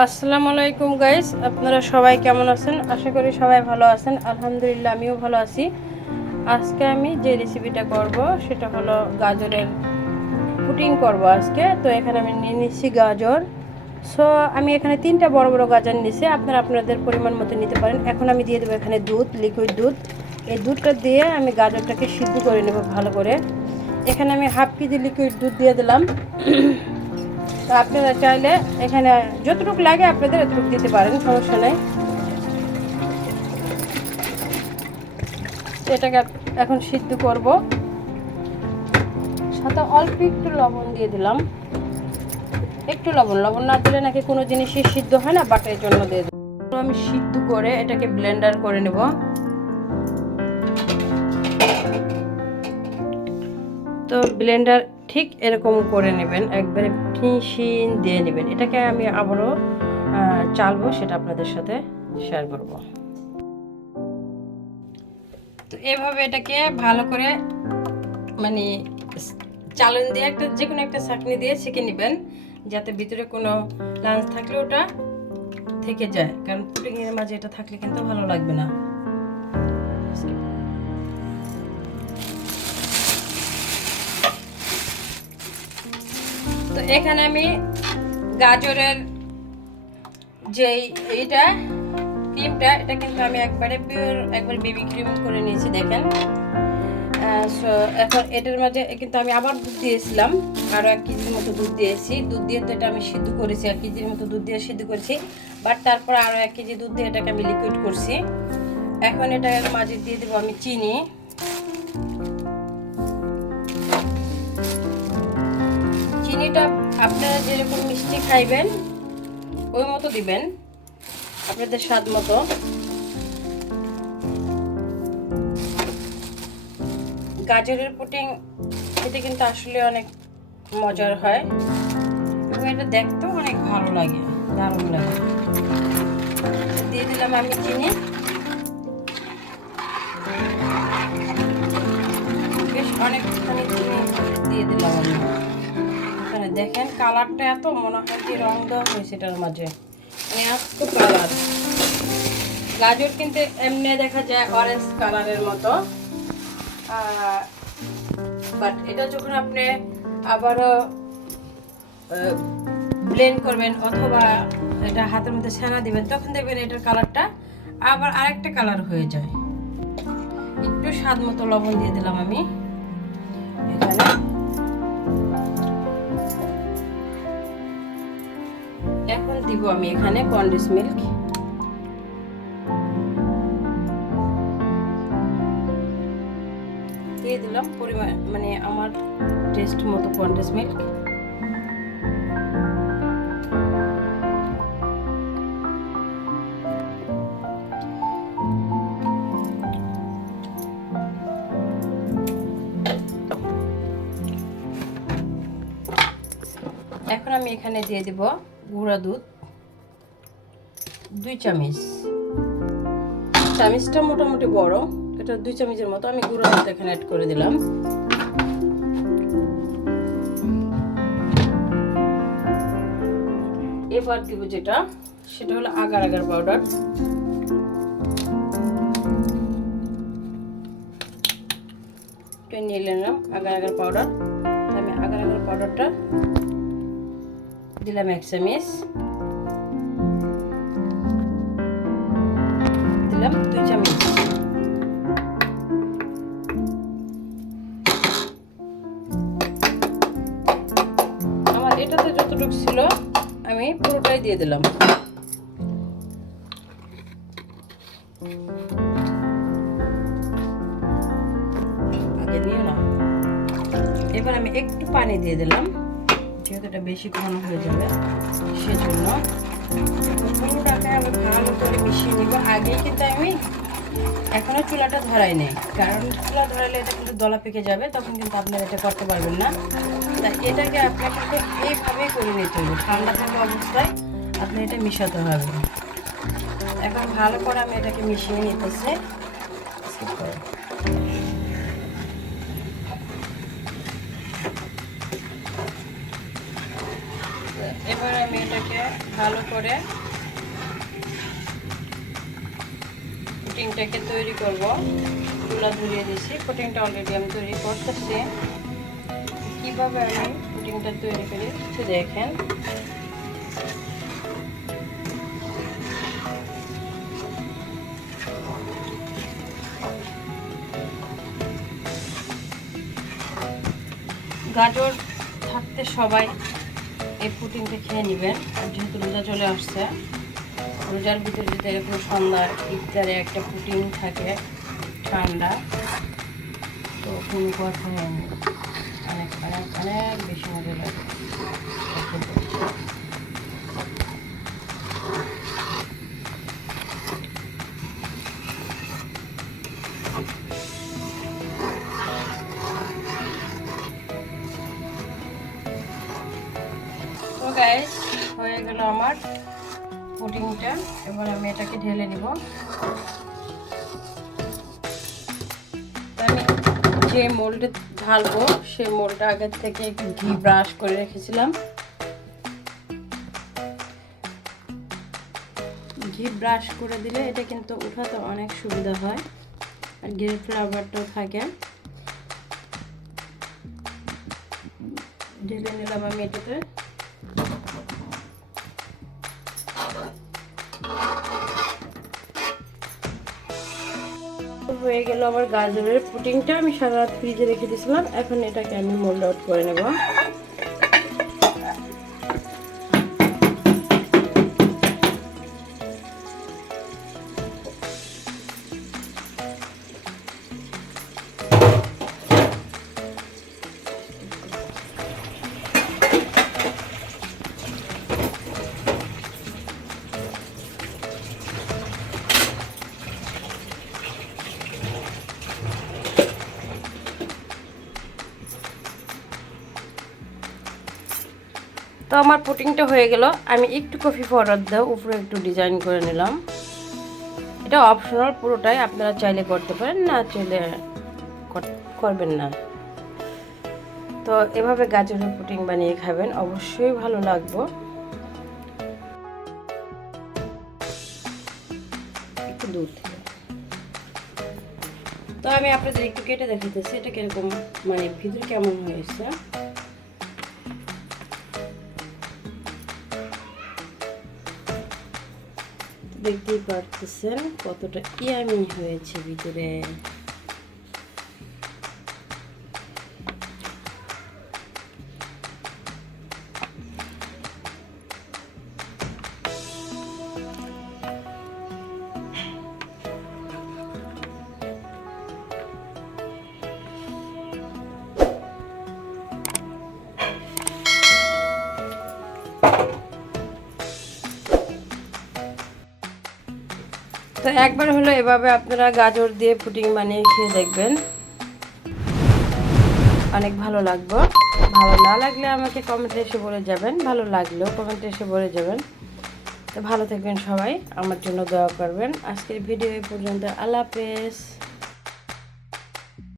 আসসালামু আলাইকুম গাইস, আপনারা সবাই কেমন আছেন? আশা করি সবাই ভালো আছেন। আলহামদুলিল্লাহ আমিও ভালো আছি। আজকে আমি যে রেসিপিটা করব সেটা হলো গাজরের পুডিং করব আজকে। তো এখানে আমি নিয়ে নিচ্ছি গাজর। সো আমি এখানে 3টা বড় বড় গাজর নিয়েছি, আপনারা আপনাদের পরিমাণ মতো নিতে পারেন। এখন আমি দিয়ে দেবো এখানে দুধ, লিকুইড দুধ। এই দুধটা দিয়ে আমি গাজরটাকে সিদ্ধ করে নেব ভালো করে। এখানে আমি হাফ কেজি লিকুইড দুধ দিয়ে দিলাম। তো আপনারা চাইলে এখানে যতটুকু লাগে আপনাদের এতটুকু দিতে পারেন, সমস্যা নেই। এটাকে এখন সিদ্ধ করব। সাথে অল্প একটু লবণ দিয়ে দিলাম। একটু লবণ না দিলে নাকি কোনো জিনিসই সিদ্ধ হয় না, বাটার জন্য দিয়ে দিলাম। আমি সিদ্ধ করে এটাকে ব্লেন্ডার করে নেব। তো ব্লেন্ডার ঠিক এরকম করে নেবেন, একবারে ফিনিশিং দিয়ে নেবেন। এটাকে আমি আবারও চালবো, সেটা আপনাদের সাথে শেয়ার করব। তো এভাবে এটাকে ভালো করে মানে চালন দিয়ে যে কোনো একটা ছাঁকনি দিয়ে ছেঁকে নেবেন, যাতে ভিতরে কোনো লাঞ্চ থাকলে ওটা থেকে যায়, কারণ পুডিংয়ের মাঝে এটা থাকলে কিন্তু ভালো লাগবে না। তো এখানে আমি গাজরের যে এইটা ক্রিমটা, এটা কিন্তু আমি একবারে পিওর একবার বেবি ক্রিম করে নিয়েছি, দেখেন। এখন এটার মাঝে কিন্তু আমি আবার দুধ দিয়েছিলাম, আরও 1 কেজির মতো দুধ দিয়েছি। দুধ দিয়ে তো এটা আমি সিদ্ধ করেছি, 1 কেজির মতো দুধ দিয়ে সিদ্ধ করেছি। বাট তারপর আরও 1 কেজি দুধ দিয়ে এটাকে আমি লিকুইড করছি। এখন এটার মাঝে দিয়ে দেবো আমি চিনি। চিনিটা আপনারা যেরকম মিষ্টি খাইবেন ওই মতো দিবেন, আপনাদের স্বাদ মতো। গাজরের পুডিং খেতে কিন্তু আসলে অনেক মজার হয় এবং এটা দেখতেও অনেক ভালো লাগে, দারুণ লাগে। দিয়ে দিলাম আমি চিনি, বেশ অনেকখানি চিনি দিয়ে দিলাম আমি। এখানে দেখেন কালারটা এত মনে হয় যে রং দেওয়া হয়েছে এটার মাঝে, মানে এত কালার। গাজর কিন্তু এমনি দেখা যায় অরেঞ্জ কালারের মতো, বাট এটা যখন আপনি আবারও ব্লেন্ড করবেন অথবা এটা হাতের মধ্যে ছানা দিবেন, তখন দেখবেন এটার কালারটা আবার আরেকটা কালার হয়ে যায়। একটু স্বাদ মতো লবণ দিয়ে দিলাম আমি এখানে। এখন দিব আমি এখানে কনডেন্স মিল্ক। দিয়ে দিলাম পরিমাণ, মানে আমার টেস্ট মতো কনডেন্স মিল্ক। এখন আমি এখানে দিয়ে দিব গুঁড়া দুধ 2 চামচ। চামচটা মোটামুটি বড়, এটা 2 চামচের মতো আমি গুঁড়া দুধ এখানে অ্যাড করে দিলাম। এবার দিব যেটা, সেটা হলো আগার আগার পাউডার। নিয়ে নিলাম আগার আগার পাউডার। আমি আগার আগার পাউডারটা দিলাম 1 চামচ, দিলাম 2 চামচ। আমার এটাতে যতটুকু ছিল আমি পুরোটাই দিয়ে দিলাম। আগে নিও না। এবার আমি একটু পানি দিয়ে দিলাম, যেহেতু এটা বেশি ঘন হয়ে যাবে সেজন্য। পুরোটাকে আমি ভালো করে মিশিয়ে নিব। আগেই কিন্তু আমি এখনো চুলাটা ধরাই নেই, কারণ চুলা ধরাইলে এটা কিন্তু দলা পেকে যাবে, তখন কিন্তু আপনারা এটা করতে পারবেন না। তাই এটাকে আপনাকে এইভাবেই করে নিতে হবে, ঠান্ডা থাকা অবস্থায় আপনি এটা মিশাতে হবে। এখন ভালো করে আমি এটাকে মিশিয়ে নিতেছি। এবার আমি এটাকে ভালো করে পুডিংটাকে তৈরি করব। চুলা ধরিয়ে দিয়েছি, পুডিংটা অলরেডি আমি তৈরি করতেছি। কীভাবে আমি পুডিংটা তৈরি করি একটু দেখেন। গাজর থাকতে সবাই এই পুডিংটা খেয়ে নেবেন। আর যেহেতু রোজা চলে আসছে, রোজার ভিতরে যদি এরকম সন্ধ্যা ইফতারে একটা পুডিং থাকে ঠান্ডা, তো কোনো কথা হয়নি, অনেক অনেক অনেক বেশি মজা লাগে। তো গাইস, হয়ে গেল আমার পুডিংটা। এবার আমি এটাকে ঢেলে নিব। আমি যে মোল্ডে ঢালবো সেই মোল্ডটা আগের থেকে একটু ঘি ব্রাশ করে রেখেছিলাম। ঘি ব্রাশ করে দিলে এটা কিন্তু উঠাতে অনেক সুবিধা হয়, আর ঘির ফ্লেভারটাও থাকে। ঢেলে নিলাম আমি এটাতে। হয়ে গেল আমার গাজরের পুডিংটা। আমি সারা রাত ফ্রিজে রেখে দিয়েছিলাম। এখন এটাকে আমি মোল্ড আউট করে নেব। তো আমার পুডিংটা হয়ে গেল। আমি একটু কফি পাউডার দিয়ে উপরে একটু ডিজাইন করে নিলাম। এটা অপশনাল পুরোটাই, আপনারা চাইলে করতে পারেন, না চাইলে করবেন না। তো এভাবে গাজরের পুডিং বানিয়ে খাবেন, অবশ্যই ভালো লাগবে। একটু দূর থেকে তো আমি আপনাদের একটু কেটে দেখাতেছি এটা কিরকম, মানে ভিতরে কেমন হয়েছে। দেখতেই পারতেছেন কতটা ইয়ামি হয়েছে ভিতরে। তো একবার হলো এভাবে আপনারা গাজর দিয়ে পুডিং বানিয়ে খেয়ে দেখবেন, অনেক ভালো লাগবে। ভালো না লাগলে আমাকে কমেন্টে এসে বলে যাবেন, ভালো লাগলেও কমেন্টে এসে বলে যাবেন। তো ভালো থাকবেন সবাই, আমার জন্য দোয়া করবেন। আজকের ভিডিও এই পর্যন্ত। আল্লাহ হাফেজ।